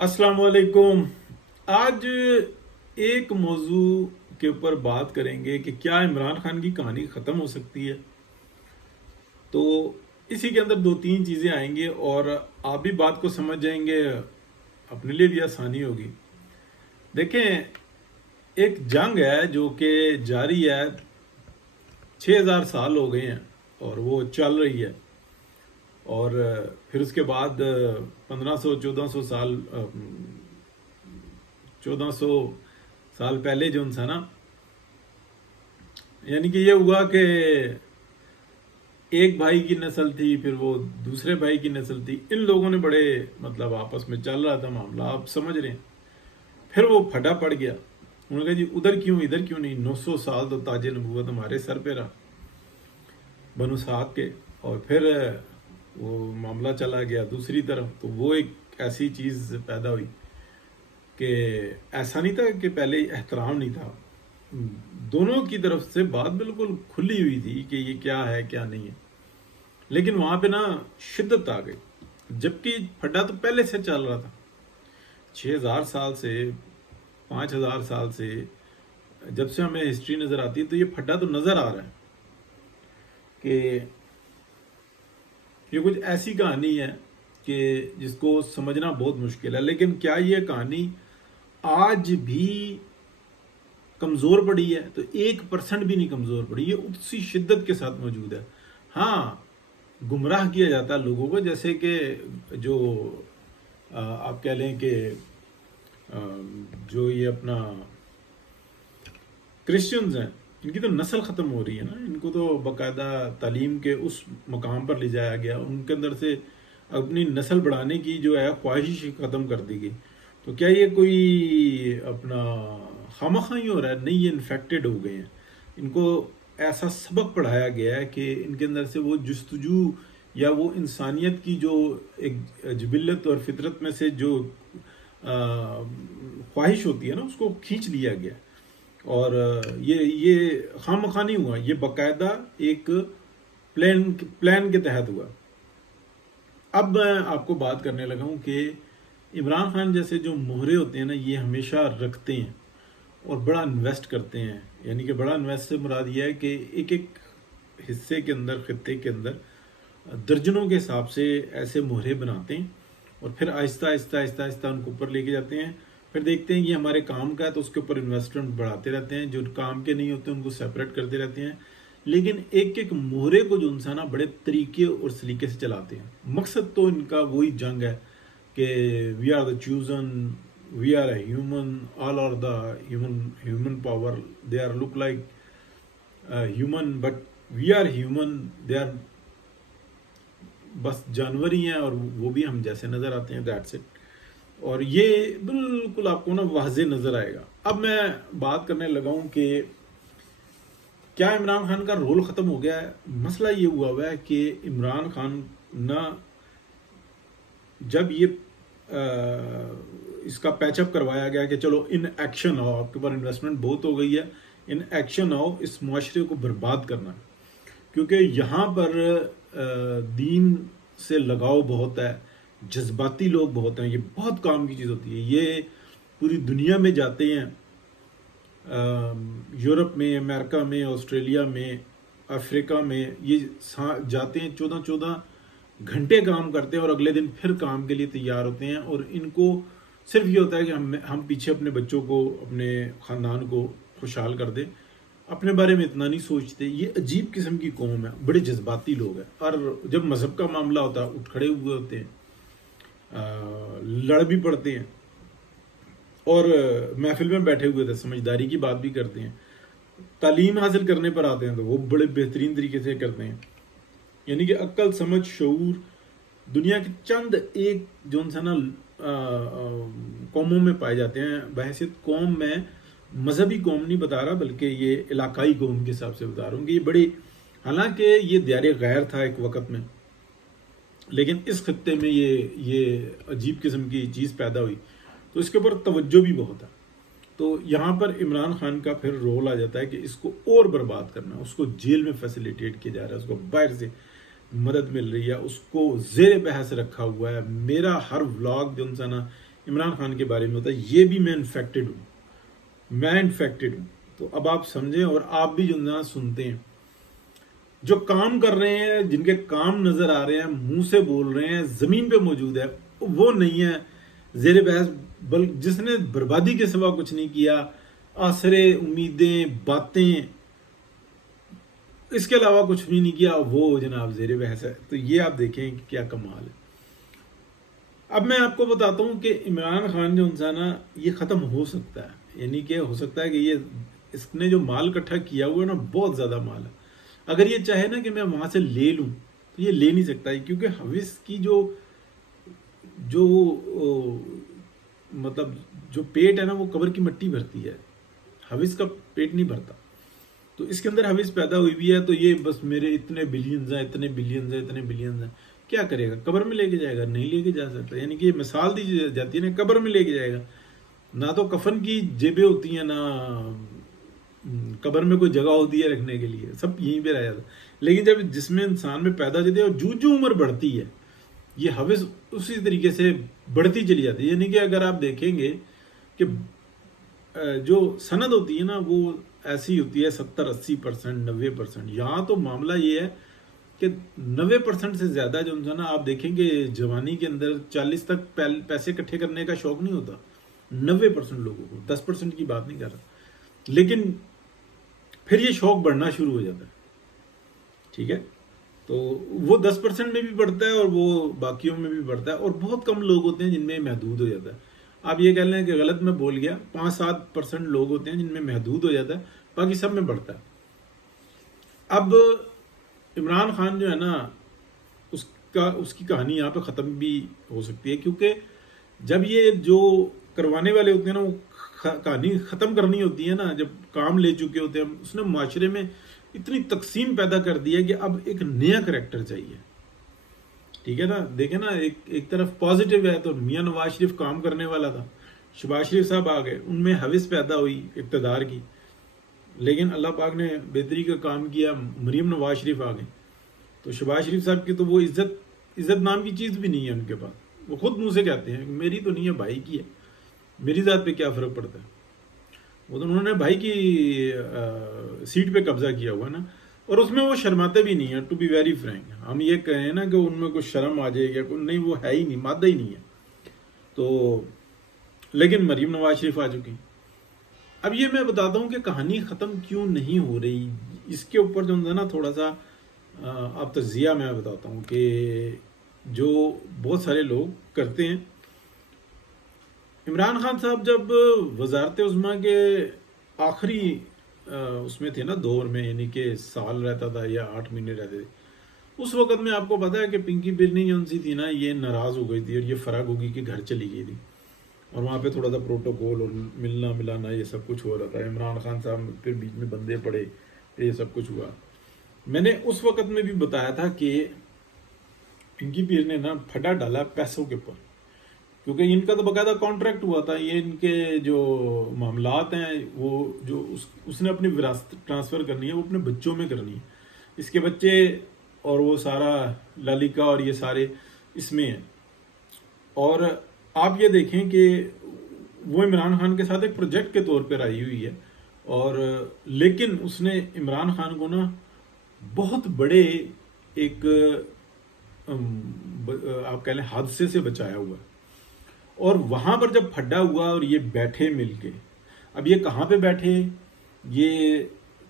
अस्सलाम वालेकुम। आज एक मौजू के ऊपर बात करेंगे कि क्या इमरान खान की कहानी ख़त्म हो सकती है। तो इसी के अंदर दो तीन चीज़ें आएंगे और आप भी बात को समझ जाएंगे, अपने लिए भी आसानी होगी। देखें, एक जंग है जो कि जारी है, 6000 साल हो गए हैं और वो चल रही है। और फिर उसके बाद 1500 1400 साल 1400 साल पहले जो था ना, यानी कि ये हुआ कि एक भाई की नस्ल थी, फिर वो दूसरे भाई की नस्ल थी। इन लोगों ने बड़े मतलब आपस में चल रहा था मामला, आप समझ रहे हैं। फिर वो फटा पड़ गया। उन्होंने कहा जी उधर क्यों इधर क्यों नहीं, 900 साल तो ताज नबूवत हमारे सर पे रहा, बनु साहब के। और फिर वो मामला चला गया दूसरी तरफ। तो वो एक ऐसी चीज़ पैदा हुई कि ऐसा नहीं था कि पहले एहतराम नहीं था, दोनों की तरफ से बात बिल्कुल खुली हुई थी कि ये क्या है क्या नहीं है। लेकिन वहां पे ना शिद्दत आ गई, जबकि फड्डा तो पहले से चल रहा था। 6000 साल से, 5000 साल से, जब से हमें हिस्ट्री नजर आती है तो ये फड्डा तो नजर आ रहा है कि ये कुछ ऐसी कहानी है कि जिसको समझना बहुत मुश्किल है। लेकिन क्या ये कहानी आज भी कमज़ोर पड़ी है? तो 1% भी नहीं कमज़ोर पड़ी, ये उसी शिद्दत के साथ मौजूद है। हाँ, गुमराह किया जाता है लोगों को, जैसे कि जो आप कह लें कि जो ये अपना क्रिश्चियंस हैं, इनकी तो नस्ल ख़त्म हो रही है ना। इनको तो बाकायदा तालीम के उस मकाम पर ले जाया गया, उनके अंदर से अपनी नस्ल बढ़ाने की जो है ख्वाहिश ख़त्म कर दी गई। तो क्या ये कोई अपना खामखा ही हो रहा है? नहीं, ये इन्फेक्टेड हो गए हैं। इनको ऐसा सबक पढ़ाया गया है कि इनके अंदर से वो जुस्तजू या वो इंसानियत की जो एक जिबिल्लत और फितरत में से जो ख्वाहिश होती है ना, उसको खींच लिया गया। और ये खामखा नहीं हुआ, ये बाकायदा एक प्लान के तहत हुआ। अब मैं आपको बात करने लगा हूँ कि इमरान खान जैसे जो मोहरे होते हैं ना, ये हमेशा रखते हैं और बड़ा इन्वेस्ट करते हैं। यानी कि बड़ा इन्वेस्ट से मुराद ये है कि एक एक हिस्से के अंदर, खत्ते के अंदर दर्जनों के हिसाब से ऐसे मोहरे बनाते हैं और फिर आहिस्ता आहिस्ता आहिस्ता आहिस्ता उनको ऊपर लेके जाते हैं। फिर देखते हैं ये हमारे काम का है तो उसके ऊपर इन्वेस्टमेंट बढ़ाते रहते हैं, जो काम के नहीं होते उनको सेपरेट करते रहते हैं। लेकिन एक एक मोहरे को जो इंसान बड़े तरीके और सलीके से चलाते हैं। मकसद तो इनका वही जंग है कि we are the chosen, we are a human, all are the human power, they are look like human but we are human, they are बस जानवर ही हैं और वो भी हम जैसे नज़र आते हैं, दैट्स इट। और ये बिल्कुल आपको ना वाज़े नज़र आएगा। अब मैं बात करने लगा हूँ कि क्या इमरान खान का रोल ख़त्म हो गया है। मसला ये हुआ है कि इमरान खान ना, जब ये इसका पैचअप करवाया गया कि चलो इन एक्शन आओ, आपके ऊपर इन्वेस्टमेंट बहुत हो गई है, इन एक्शन आओ, इस मुआशरे को बर्बाद करना। क्योंकि यहाँ पर दीन से लगाव बहुत है, जज्बाती लोग बहुत हैं, ये बहुत काम की चीज़ होती है। ये पूरी दुनिया में जाते हैं, यूरोप में, अमेरिका में, ऑस्ट्रेलिया में, अफ्रीका में, ये जाते हैं, 14-14 घंटे काम करते हैं और अगले दिन फिर काम के लिए तैयार होते हैं। और इनको सिर्फ ये होता है कि हम पीछे अपने बच्चों को, अपने ख़ानदान को खुशहाल कर दें, अपने बारे में इतना नहीं सोचते। ये अजीब किस्म की कौम है, बड़े जज्बाती लोग हैं। और जब मज़हब का मामला होता है उठ खड़े हुए होते हैं, लड़ भी पड़ते हैं और महफिल में बैठे हुए थे समझदारी की बात भी करते हैं। तालीम हासिल करने पर आते हैं तो वो बड़े बेहतरीन तरीके से करते हैं। यानी कि अक्ल, समझ, शऊर दुनिया के चंद एक जो सा ना कौमों में पाए जाते हैं। बहैसियत कौम में मजहबी कौम नहीं बता रहा, बल्कि ये इलाकाई कौम के हिसाब से बता रहा हूँ कि ये बड़ी, हालांकि ये दायरे गैर था एक वक्त में, लेकिन इस खत्ते में ये अजीब किस्म की चीज़ पैदा हुई तो इसके ऊपर तवज्जो भी बहुत है। तो यहाँ पर इमरान खान का फिर रोल आ जाता है कि इसको और बर्बाद करना। उसको जेल में फैसिलिटेट किया जा रहा है, उसको बाहर से मदद मिल रही है, उसको जेर बहस रखा हुआ है। मेरा हर व्लॉग जो सा ना عمران خان کے بارے میں ہوتا ہے یہ بھی میں انفیکٹڈ ہوں. تو اب آپ سمجھیں اور آپ بھی جو نا سنتے ہیں جو کام کر رہے ہیں جن کے کام نظر آ رہے ہیں منہ سے بول رہے ہیں زمین پہ موجود ہے وہ نہیں ہے زیر بحث جس نے بربادی کے سوا کچھ نہیں کیا آسرے امیدیں باتیں اس کے علاوہ کچھ بھی نہیں کیا وہ جناب زیر بحث ہے. تو یہ آپ دیکھیں کہ کیا کمال ہے. اب میں آپ کو بتاتا ہوں کہ عمران خان جو انسان ہے یہ ختم ہو سکتا ہے یعنی کہ ہو سکتا ہے کہ یہ اس نے جو مال اکٹھا کیا ہوا ہے نا بہت زیادہ مال ہے اگر یہ چاہے نا کہ میں وہاں سے لے لوں تو یہ لے نہیں سکتا ہے کیونکہ حوث کی جو مطلب جو پیٹ ہے نا وہ قبر کی مٹی بھرتی ہے حوث کا پیٹ نہیں بھرتا. تو اس کے اندر حوث پیدا ہوئی بھی ہے تو یہ بس میرے اتنے بلینز ہیں اتنے بلینز ہیں اتنے بلینز ہیں کیا کرے گا قبر میں لے کے جائے گا نہیں لے کے جا سکتا یعنی کہ یہ مثال دی جاتی ہے نا قبر میں لے کے جائے گا نہ تو کفن کی جیبیں ہوتی ہیں نہ قبر میں کوئی جگہ ہوتی ہے رکھنے کے لیے سب یہیں پہ رہ جاتا ہے. لیکن جب جس میں انسان میں پیدا ہوتی ہے اور جو عمر بڑھتی ہے یہ حوث اسی طریقے سے بڑھتی چلی جاتی ہے یعنی کہ اگر آپ دیکھیں گے کہ جو سند ہوتی ہے نا وہ ایسی ہوتی ہے 70-80%, 90%. یہاں تو معاملہ یہ ہے کہ 90% سے زیادہ جو انسان آپ دیکھیں گے جوانی کے اندر 40 تک پیسے اکٹھے کرنے کا شوق نہیں ہوتا 90% لوگوں کو 10% کی بات نہیں کر رہا لیکن پھر یہ شوق بڑھنا شروع ہو جاتا ہے. ٹھیک ہے تو وہ 10% میں بھی بڑھتا ہے اور وہ باقیوں میں بھی بڑھتا ہے اور بہت کم لوگ ہوتے ہیں جن میں محدود ہو جاتا ہے. آپ یہ کہہ لیں کہ غلط میں بول گیا 5-7% لوگ ہوتے ہیں جن میں محدود ہو جاتا ہے باقی سب میں بڑھتا ہے. اب عمران خان جو ہے نا اس کی کہانی یہاں پہ ختم بھی ہو سکتی ہے کیونکہ جب یہ جو کروانے والے ہوتے ہیں نا وہ کہانی ختم کرنی ہوتی ہے نا جب کام لے چکے ہوتے ہیں اس نے معاشرے میں اتنی تقسیم پیدا کر دی ہے کہ اب ایک نیا کریکٹر چاہیے. ٹھیک ہے نا دیکھیں نا ایک طرف پازیٹیو ہے تو میاں نواز شریف کام کرنے والا تھا شہباز شریف صاحب آ گئے ان میں حوث پیدا ہوئی اقتدار کی لیکن اللہ پاک نے بہتری کا کام کیا مریم نواز شریف آ گئے تو شہباز شریف صاحب کی تو وہ عزت نام کی چیز بھی نہیں ہے ان کے پاس وہ خود منہ سے کہتے ہیں میری تو نہیں ہے بھائی کی ہے میری ذات پہ کیا فرق پڑتا ہے. وہ تو انہوں نے بھائی کی سیٹ پہ قبضہ کیا ہوا نا اور اس میں وہ شرماتے بھی نہیں ہیں ٹو بی ویری فرینک. ہم یہ کہیں نا کہ ان میں کچھ شرم آ جائے گا نہیں وہ ہے ہی نہیں مادہ ہی نہیں ہے. تو لیکن مریم نواز شریف آ چکی. اب یہ میں بتاتا ہوں کہ کہانی ختم کیوں نہیں ہو رہی اس کے اوپر جو ہے نا تھوڑا سا آپ تجزیہ میں بتاتا ہوں کہ جو بہت سارے لوگ کرتے ہیں. عمران خان صاحب جب وزارت عظمیٰ کے آخری اس میں تھے نا دور میں یعنی کہ سال رہتا تھا یا 8 مہینے رہتے تھے اس وقت میں آپ کو پتا ہے کہ پنکی برنی جو سی تھی نا یہ ناراض ہو گئی تھی اور یہ فرق ہوگی کہ گھر چلی گئی تھی اور وہاں پہ تھوڑا سا پروٹوکول اور ملنا ملانا یہ سب کچھ ہو رہا تھا. عمران خان صاحب پھر بیچ میں بندے پڑے یہ سب کچھ ہوا. میں نے اس وقت میں بھی بتایا تھا کہ پنکی پیر نے نا پھڈا ڈالا پیسوں کے اوپر کیونکہ ان کا تو باقاعدہ کانٹریکٹ ہوا تھا یہ ان کے جو معاملات ہیں وہ جو اس نے اپنی وراثت ٹرانسفر کرنی ہے وہ اپنے بچوں میں کرنی ہے. اس کے بچے اور وہ سارا لالکا اور یہ سارے اس میں ہیں. اور آپ یہ دیکھیں کہ وہ عمران خان کے ساتھ ایک پروجیکٹ کے طور پر آئی ہوئی ہے اور لیکن اس نے عمران خان کو نا بہت بڑے ایک آپ کہہ لیں حادثے سے بچایا ہوا. اور وہاں پر جب پھڈا ہوا اور یہ بیٹھے مل کے اب یہ کہاں پہ بیٹھے یہ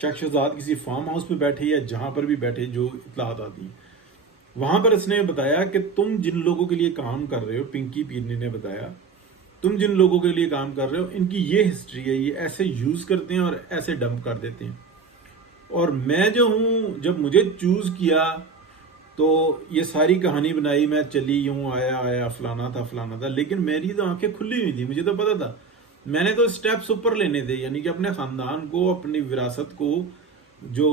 چک شہزاد کسی فارم ہاؤس پہ بیٹھے یا جہاں پر بھی بیٹھے جو اطلاعات آتی ہیں وہاں پر اس نے بتایا کہ تم جن لوگوں کے لیے کام کر رہے ہو پنکی پیرنی نے بتایا تم جن لوگوں کے لیے کام کر رہے ہو ان کی یہ ہسٹری ہے یہ ایسے یوز کرتے ہیں اور ایسے ڈمپ کر دیتے ہیں اور میں جو ہوں جب مجھے چوز کیا تو یہ ساری کہانی بنائی میں چلی یوں آیا فلانا تھا لیکن میری تو آنکھیں کھلی ہوئی تھی مجھے تو پتا تھا میں نے تو سٹیپس اوپر لینے تھے یعنی کہ اپنے خاندان کو اپنی وراثت کو جو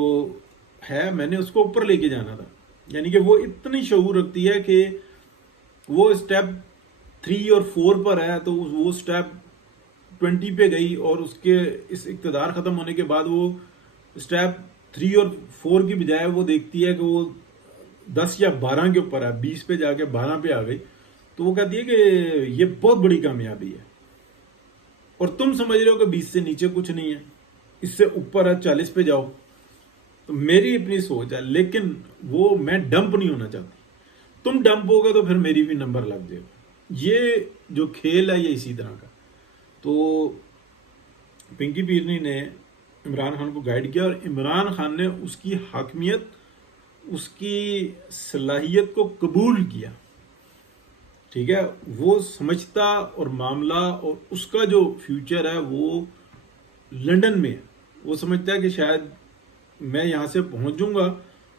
ہے میں نے اس کو اوپر لے کے جانا تھا. یعنی کہ وہ اتنی شعور رکھتی ہے کہ وہ سٹیپ 3 اور 4 پر ہے تو وہ سٹیپ 20 پہ گئی اور اس کے اس اقتدار ختم ہونے کے بعد وہ سٹیپ 3 اور 4 کی بجائے وہ دیکھتی ہے کہ وہ 10 یا 12 کے اوپر ہے 20 پہ جا کے 12 پہ آ گئی. तो वो कहती है कि ये बहुत बड़ी कामयाबी है, और तुम समझ रहे हो कि 20 से नीचे कुछ नहीं है, इससे ऊपर है 40 पे जाओ। तो मेरी अपनी सोच है, लेकिन वो मैं डंप नहीं होना चाहती। तुम डंप होगे तो फिर मेरी भी नंबर लग जाएगा। ये जो खेल है ये इसी तरह का। तो पिंकी पीरनी ने इमरान खान को गाइड किया, और इमरान खान ने उसकी हाकमियत, उसकी सलाहियत को कबूल किया। ठीक है, वो समझता और मामला और उसका जो फ्यूचर है वो लंदन में है। वो समझता है कि शायद मैं यहाँ से पहुँच जाऊँगा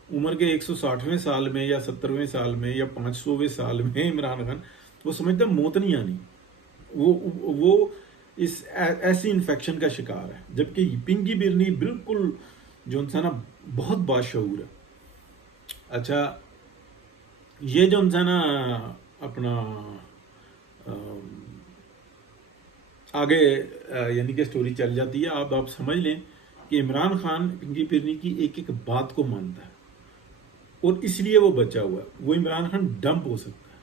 उम्र के 160वें साल में या 70वें साल में या 500वें साल में। इमरान खान वो समझता है मौत नहीं आनी। वो इस ऐसी इन्फेक्शन का शिकार है, जबकि पिंकी बिरनी बिल्कुल जो इंसान ना बहुत बाशऊर है। अच्छा, ये जो इंसान ना अपना आगे यानी कि स्टोरी चल जाती है। आप समझ लें कि इमरान खान पिंकी बिरनी की एक एक बात को मानता है, और इसलिए वो बचा हुआ है। वो इमरान खान डंप हो सकता है।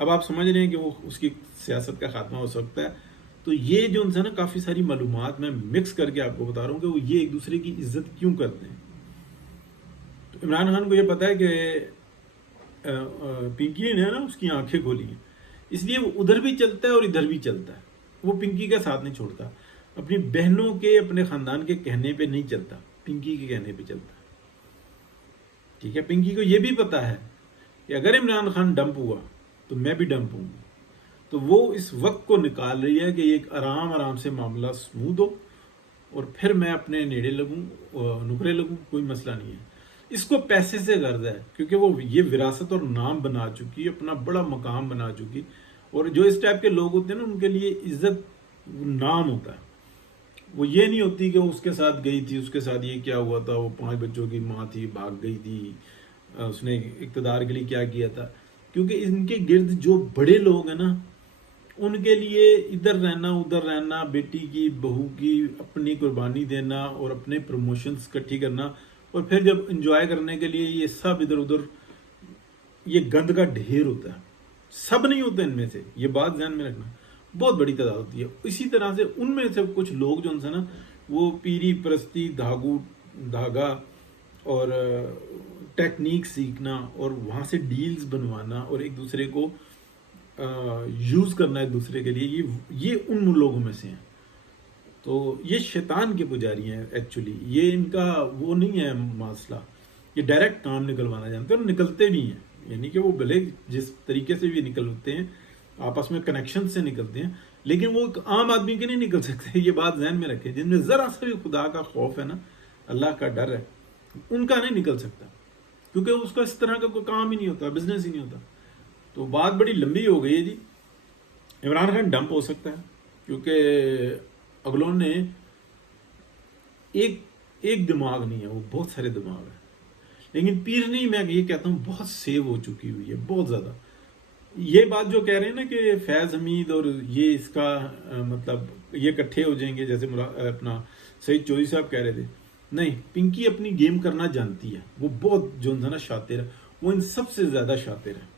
अब आप समझ रहे हैं कि वो उसकी सियासत का खात्मा हो सकता है। तो ये जो इंसान ना काफ़ी सारी मालूमात मैं मिक्स करके आपको बता रहा हूँ कि वो ये एक दूसरे की इज्जत क्यों करते हैं। तो इमरान खान को ये पता है कि पिंकी ने ना उसकी आंखें खोली हैं, इसलिए वो उधर भी चलता है और इधर भी चलता है। वो पिंकी का साथ नहीं छोड़ता, अपनी बहनों के, अपने खानदान के कहने पे नहीं चलता, पिंकी के कहने पे चलता है। ठीक है, पिंकी को ये भी पता है कि अगर इमरान खान डंप हुआ तो मैं भी डंप हूँगी। तो वो इस वक्त को निकाल रही है कि एक आराम आराम से मामला स्मूथ हो, और फिर मैं अपने नेड़े लगूं, नुकरे लगूं, कोई मसला नहीं है। इसको पैसे से गर्ज है, क्योंकि वो ये विरासत और नाम बना चुकी, अपना बड़ा मकाम बना चुकी। और जो इस टाइप के लोग होते हैं ना, उनके लिए इज्जत नाम होता है। वो ये नहीं होती कि वो उसके साथ गई थी, उसके साथ ये क्या हुआ था, वो 5 बच्चों की माँ थी, भाग गई थी, उसने इक़्तिदार के लिए क्या किया था। क्योंकि इनके गिर्द जो बड़े लोग हैं ना, उनके लिए इधर रहना उधर रहना, बेटी की बहू की अपनी कुर्बानी देना और अपने प्रमोशंस इकट्ठी करना, और फिर जब एंजॉय करने के लिए ये सब इधर उधर, ये गंद का ढेर होता है। सब नहीं होते इनमें से, ये बात ध्यान में रखना, बहुत बड़ी तादाद होती है। इसी तरह से उनमें से कुछ लोग जो है ना, वो पीरी परस्ती, धागा और टेक्निक सीखना, और वहाँ से डील्स बनवाना, और एक दूसरे को यूज़ करना एक दूसरे के लिए, ये उन लोगों में से हैं। तो ये शैतान के पुजारी हैं एक्चुअली। ये इनका वो नहीं है मसला, ये डायरेक्ट काम निकलवाना जानते हैं, और निकलते भी हैं। यानी कि वो भले जिस तरीके से भी निकलते हैं, आपस में कनेक्शन से निकलते हैं, लेकिन वो एक आम आदमी के नहीं निकल सकते। ये बात ध्यान में रखें, जिनमें ज़रा सा भी खुदा का खौफ है ना, अल्लाह का डर है, उनका नहीं निकल सकता, क्योंकि उसका इस तरह का कोई काम ही नहीं होता, बिजनेस ही नहीं होता। तो बात बड़ी लंबी हो गई है जी। इमरान खान डंप हो सकता है, क्योंकि अगलों ने एक दिमाग नहीं है, वो बहुत सारे दिमाग है। लेकिन पीरनी, मैं ये कहता हूँ, बहुत सेव हो चुकी हुई है, बहुत ज़्यादा। ये बात जो कह रहे हैं ना कि फैज़ हमीद और ये इसका मतलब ये इकट्ठे हो जाएंगे, जैसे अपना सईद चौधरी साहब कह रहे थे, नहीं, पिंकी अपनी गेम करना जानती है। वो बहुत जो है ना शातिर है, वो इन सबसे ज़्यादा शातिर है,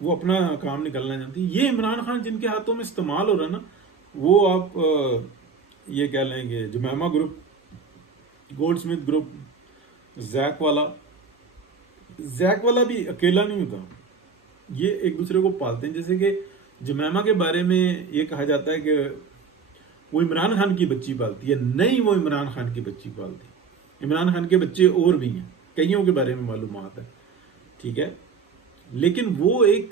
वो अपना काम निकलना जानती है। ये इमरान खान जिनके हाथों में इस्तेमाल हो रहा है ना, वो आप ये कह लेंगे जुमैमा ग्रुप, गोल्डस्मिथ ग्रुप, जैक वाला भी अकेला नहीं होता, ये एक दूसरे को पालते हैं। जैसे कि जुमैमा के बारे में ये कहा जाता है कि वो इमरान खान की बच्ची पालती है, नहीं, वो इमरान खान की बच्ची पालती है। इमरान खान के बच्चे और भी हैं, कईयों के बारे में मालूमात है, ठीक है, लेकिन वो एक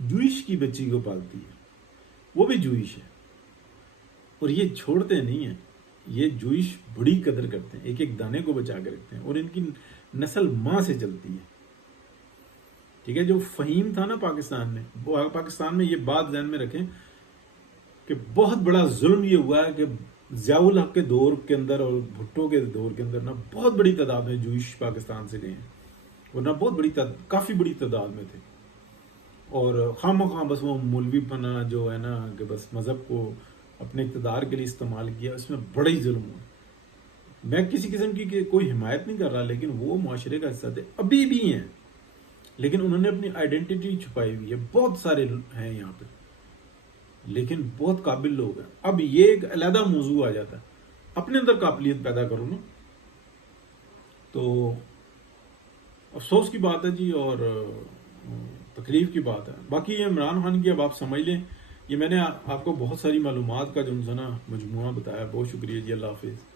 जूइश की बच्ची को पालती है, वो भी जूइश है, और ये छोड़ते नहीं हैं। ये जूइश बड़ी कदर करते हैं, एक एक दाने को बचा के रखते हैं, और इनकी नस्ल माँ से चलती है। ठीक है, जो फ़हीम था ना पाकिस्तान में, वो पाकिस्तान में ये बात ध्यान में रखें कि बहुत बड़ा जुल्म ये हुआ है कि ज़ियाउल हक के दौर के अंदर और भुट्टो के दौर के अंदर ना बहुत बड़ी तादाद में जूइश पाकिस्तान से गए हैं, वरना बहुत बड़ी काफ़ी बड़ी तादाद में थे। और खामखा बस वो मौलवी पना जो है ना, कि बस मज़हब को अपने इक़्तिदार के लिए इस्तेमाल किया, उसमें बड़ा ही जुल्म हुआ। मैं किसी किस्म की कोई हिमायत नहीं कर रहा, लेकिन वो मुआशरे का हिस्सा थे, अभी भी हैं। لیکن انہوں نے اپنی آئیڈینٹی چھپائی ہوئی ہے. بہت سارے ہیں یہاں پہ لیکن بہت قابل لوگ ہیں. اب یہ ایک علیحدہ موضوع آ جاتا ہے. اپنے اندر قابلیت پیدا کرو نا. تو افسوس کی بات ہے جی اور تکلیف کی بات ہے. باقی یہ عمران خان کی اب آپ سمجھ لیں. یہ میں نے آپ کو بہت ساری معلومات کا جو نا مجموعہ بتایا. بہت شکریہ جی. اللہ حافظ.